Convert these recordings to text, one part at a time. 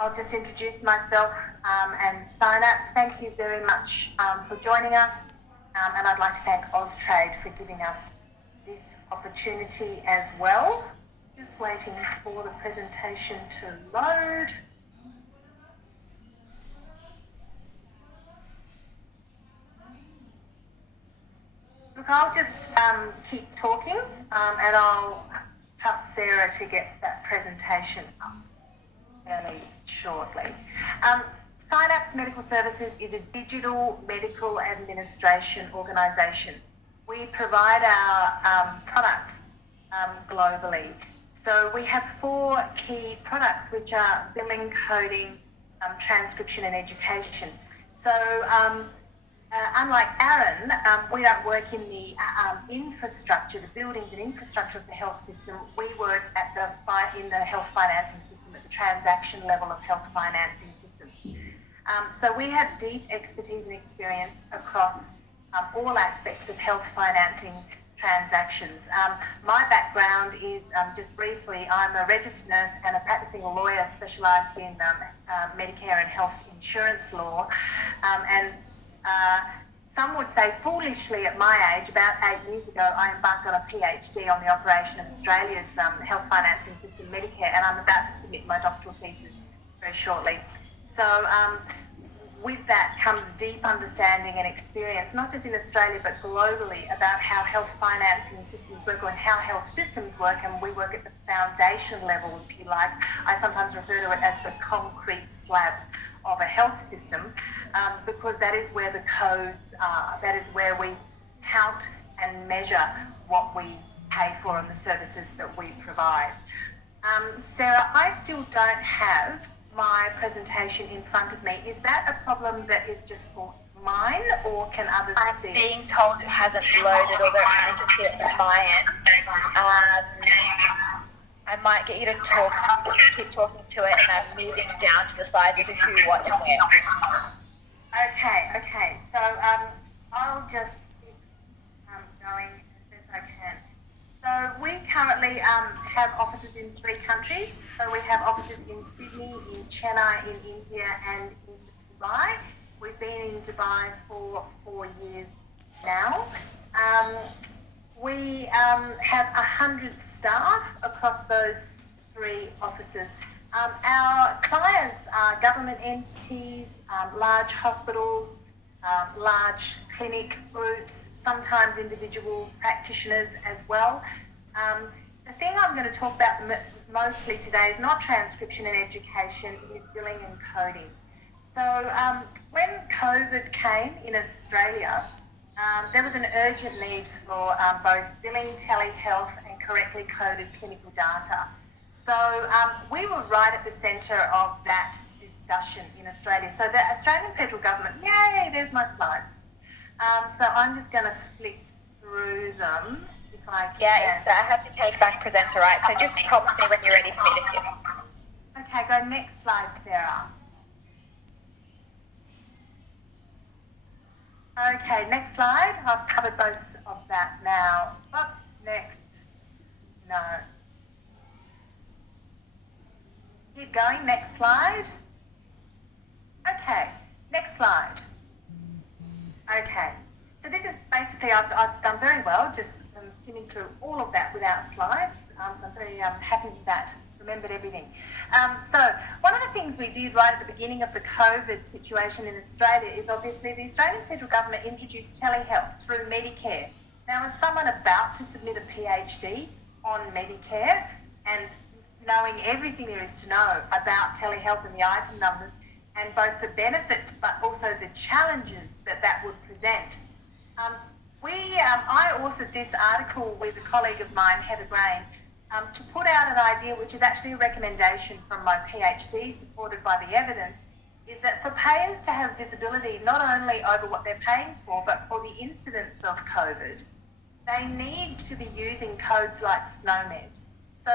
I'll just introduce myself and Synapse. Thank you very much for joining us, and I'd like to thank Austrade for giving us this opportunity as well. Just waiting for the presentation to load. Look, I'll just keep talking and I'll trust Sarah to get that presentation up fairly shortly. Synapse Medical Services is a digital medical administration organisation. We provide our products globally. So we have 4 key products, which are billing, coding, transcription and education. So unlike Aaron, we don't work in the infrastructure, the buildings and infrastructure of the health system. We work in the health financing system, at the transaction level of health financing systems. So we have deep expertise and experience across all aspects of health financing transactions. My background is, just briefly, I'm a registered nurse and a practicing lawyer specialised in Medicare and health insurance law. Some would say foolishly at my age, about 8 years ago, I embarked on a PhD on the operation of Australia's health financing system, Medicare, and I'm about to submit my doctoral thesis very shortly. So with that comes deep understanding and experience, not just in Australia, but globally, about how health financing systems work, or how health systems work, and we work at the foundation level, if you like. I sometimes refer to it as the concrete slab of a health system, because that is where the codes are. That is where we count and measure what we pay for and the services that we provide. Sarah, I still don't have my presentation in front of me. Is that a problem that is just for mine, or can others see? I'm being told it hasn't loaded, although I can see it at my end. I might get you to keep talking to it, and I'm moving down to the sides to who, what, and where. Okay. So I'll just keep going as best I can. So we currently have offices in 3 countries. So we have offices in Sydney, in Chennai, in India, and in Dubai. We've been in Dubai for 4 years now. We have 100 staff across those 3 offices. Our clients are government entities, large hospitals, large clinic groups, sometimes individual practitioners as well. The thing I'm going to talk about mostly today is not transcription and education, is billing and coding. So when COVID came in Australia, there was an urgent need for both billing, telehealth and correctly coded clinical data. So we were right at the centre of that discussion in Australia. So the Australian federal government, yay, there's my slides. So I'm just going to flick through them if I can. Yeah, I have to take back presenter, right? So just prompt me when you're ready for me to hit. Okay, go next slide, Sarah. Okay, next slide. I've covered both of that now. Oh, next. No. Keep going, next slide. Okay, next slide. Okay, so this is basically, I've done very well, just skimming through all of that without slides. So I'm very happy with that, remembered everything. So one of the things we did right at the beginning of the COVID situation in Australia is obviously the Australian federal government introduced telehealth through Medicare. Now, as someone about to submit a PhD on Medicare and knowing everything there is to know about telehealth and the item numbers, and both the benefits but also the challenges that would present. I authored this article with a colleague of mine, Heather Grain, to put out an idea which is actually a recommendation from my PhD, supported by the evidence, is that for payers to have visibility not only over what they're paying for, but for the incidence of COVID, they need to be using codes like SNOMED. So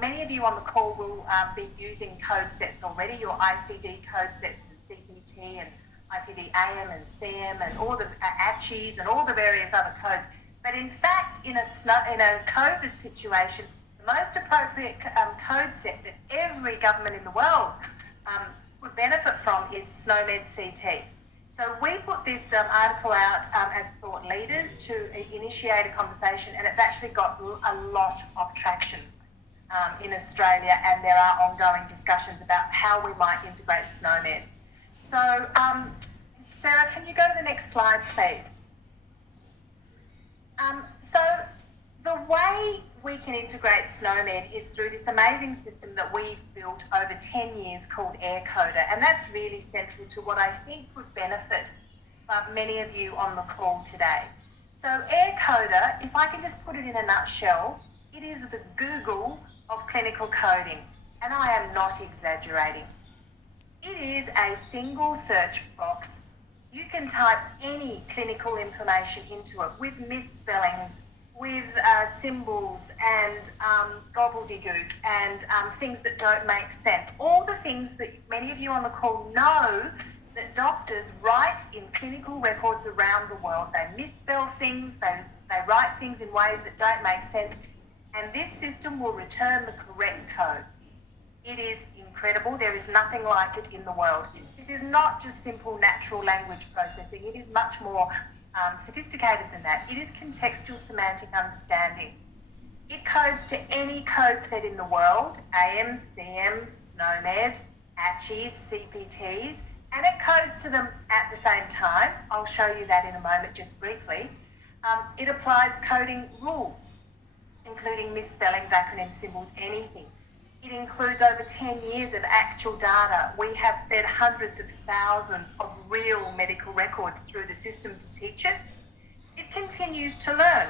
many of you on the call will be using code sets already, your ICD code sets and CPT and ICD-AM and CM and all the ACHIs and all the various other codes. But in fact, in a COVID situation, the most appropriate code set that every government in the world from is SNOMED CT. So we put this article out as thought leaders to initiate a conversation, and it's actually got a lot of traction in Australia, and there are ongoing discussions about how we might integrate SNOMED. So, Sarah, can you go to the next slide, please? So the way we can integrate SNOMED is through this amazing system that we've built over 10 years called Aircoder, and that's really central to what I think would benefit many of you on the call today. So Aircoder, if I can just put it in a nutshell, it is the Google of clinical coding, and I am not exaggerating. It is a single search box. You can type any clinical information into it with misspellings, with symbols and gobbledygook and things that don't make sense. All the things that many of you on the call know that doctors write in clinical records around the world. They misspell things, they write things in ways that don't make sense, and this system will return the correct codes. It is incredible. There is nothing like it in the world. This is not just simple natural language processing. It is much more sophisticated than that. It is contextual semantic understanding. It codes to any code set in the world, AM, CM, SNOMED, ACHIs, CPTs, and it codes to them at the same time. I'll show you that in a moment, just briefly. It applies coding rules, including misspellings, acronyms, symbols, anything. It includes over 10 years of actual data. We have fed hundreds of thousands of real medical records through the system to teach it. It continues to learn.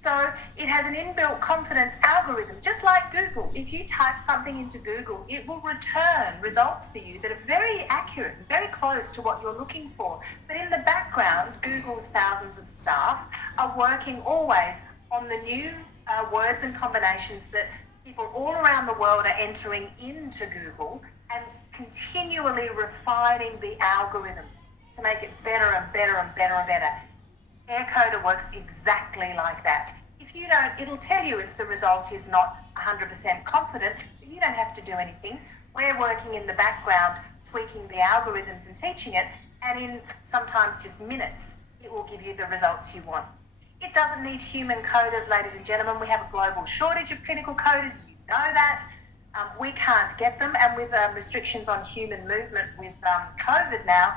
So it has an inbuilt confidence algorithm, just like Google. If you type something into Google, it will return results for you that are very accurate and very close to what you're looking for. But in the background, Google's thousands of staff are working always on the new words and combinations that people all around the world are entering into Google and continually refining the algorithm to make it better and better and better and better. Aircoder works exactly like that. If you don't, it'll tell you if the result is not 100% confident, but you don't have to do anything. We're working in the background, tweaking the algorithms and teaching it, and in sometimes just minutes, it will give you the results you want. It doesn't need human coders, ladies and gentlemen. We have a global shortage of clinical coders. You know that. We can't get them. And with restrictions on human movement with COVID now,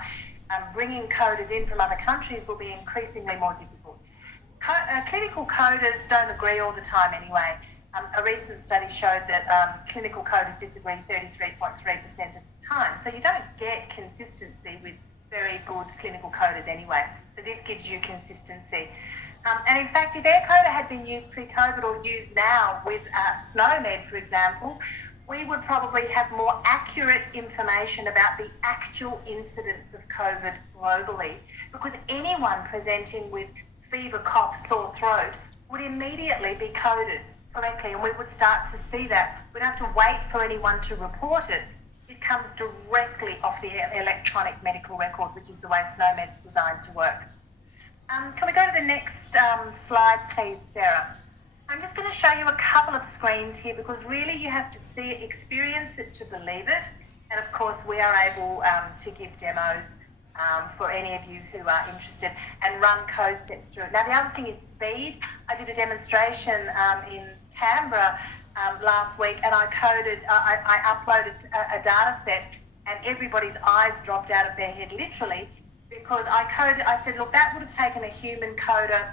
bringing coders in from other countries will be increasingly more difficult. Clinical coders don't agree all the time anyway. A recent study showed that clinical coders disagree 33.3% of the time. So you don't get consistency with very good clinical coders anyway. So this gives you consistency. And in fact, if Aircoder had been used pre-COVID or used now with SNOMED, for example, we would probably have more accurate information about the actual incidence of COVID globally, because anyone presenting with fever, cough, sore throat would immediately be coded correctly, and we would start to see that. We don't have to wait for anyone to report it. It comes directly off the electronic medical record, which is the way SNOMED's designed to work. Can we go to the next slide, please, Sarah? I'm just going to show you a couple of screens here because really you have to see it, experience it to believe it. And of course, we are able to give demos for any of you who are interested and run code sets through it. Now, the other thing is speed. I did a demonstration in Canberra last week, and I uploaded a data set, and everybody's eyes dropped out of their head, literally, because I said, look, that would have taken a human coder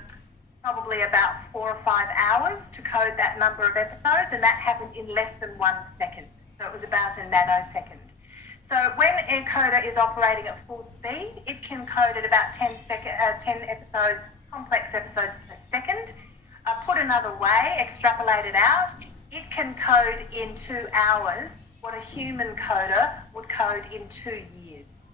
probably about 4 or 5 hours to code that number of episodes, and that happened in less than 1 second. So it was about a nanosecond. So when Aircoder is operating at full speed, it can code at about 10 episodes, complex episodes per second. Put another way, extrapolate it out, it can code in 2 hours what a human coder would code in 2 years.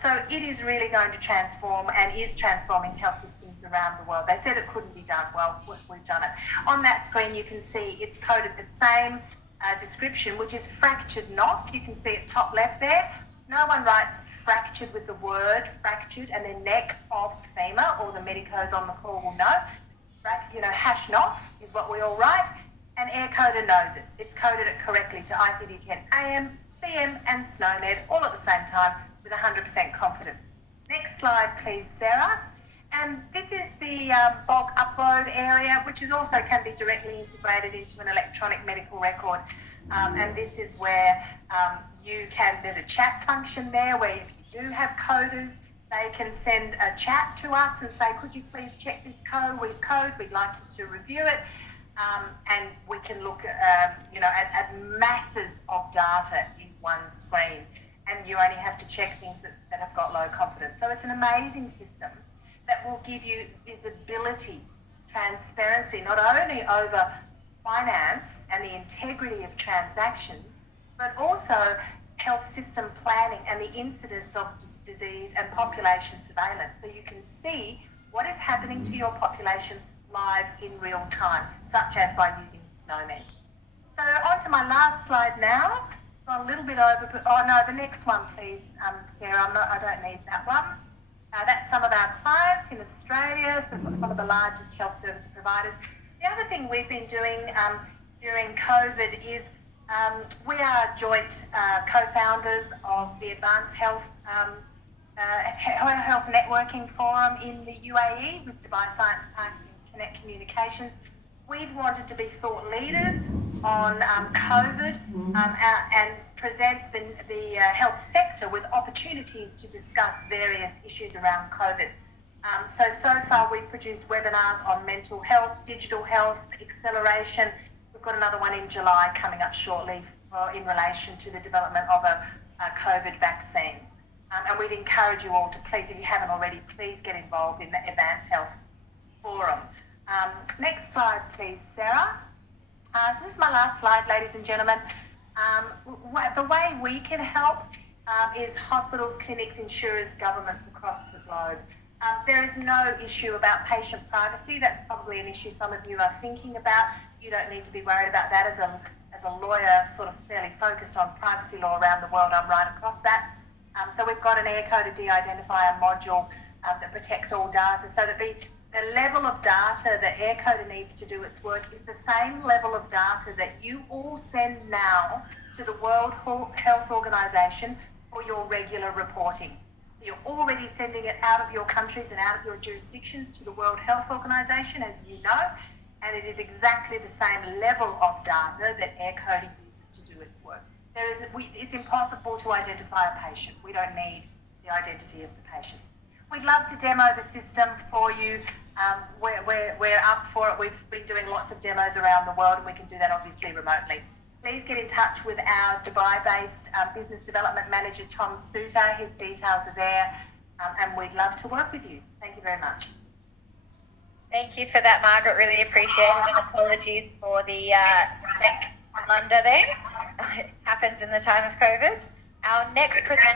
So it is really going to transform and is transforming health systems around the world. They said it couldn't be done. Well, we've done it. On that screen, you can see it's coded the same description, which is fractured not. You can see it top left there. No one writes fractured with the word fractured and then neck of femur, or the medicos on the call will know. Hash NOF is what we all write, and Aircoder knows it. It's coded it correctly to ICD-10 AM, CM and SNOMED all at the same time with 100% confidence. Next slide, please, Sarah. And this is the bulk upload area, which is also can be directly integrated into an electronic medical record. And this is where there's a chat function there where if you do have coders, they can send a chat to us and say, could you please check this code? We'd like you to review it. And we can look at masses of data in one screen. And you only have to check things that have got low confidence. So it's an amazing system that will give you visibility, transparency, not only over finance and the integrity of transactions, but also health system planning and the incidence of disease and population surveillance. So you can see what is happening to your population live in real time, such as by using SNOMED. So on to my last slide now. Gone a little bit over, but the next one, please, Sarah. I don't need that one. That's some of our clients in Australia, so some of the largest health service providers. The other thing we've been doing during COVID is we are joint co-founders of the Advanced Health Health Networking Forum in the UAE with Dubai Science Park and Connect Communications. We've wanted to be thought leaders on COVID and present the health sector with opportunities to discuss various issues around COVID. So far we've produced webinars on mental health, digital health, acceleration. We've got another one in July coming up shortly in relation to the development of a COVID vaccine. And we'd encourage you all to please, if you haven't already, please get involved in the Advanced Health Forum. Next slide, please, Sarah. So this is my last slide, ladies and gentlemen. The way we can help is hospitals, clinics, insurers, governments across the globe. There is no issue about patient privacy. That's probably an issue some of you are thinking about. You don't need to be worried about that. As a lawyer, sort of fairly focused on privacy law around the world, I'm right across that. So we've got an Aircode de-identifier module that protects all data, so that the level of data that Aircode needs to do its work is the same level of data that you all send now to the World Health Organization for your regular reporting. So you're already sending it out of your countries and out of your jurisdictions to the World Health Organization, as you know, and it is exactly the same level of data that Aircode uses to do its work. It's impossible to identify a patient. We don't need the identity of the patient. We'd love to demo the system for you. We're up for it. We've been doing lots of demos around the world, and we can do that obviously remotely. Please get in touch with our Dubai-based business development manager, Tom Suter. His details are there, and we'd love to work with you. Thank you very much. Thank you for that, Margaret. Really appreciate it, and apologies for the tech blunder there. It happens in the time of COVID. Our next presenter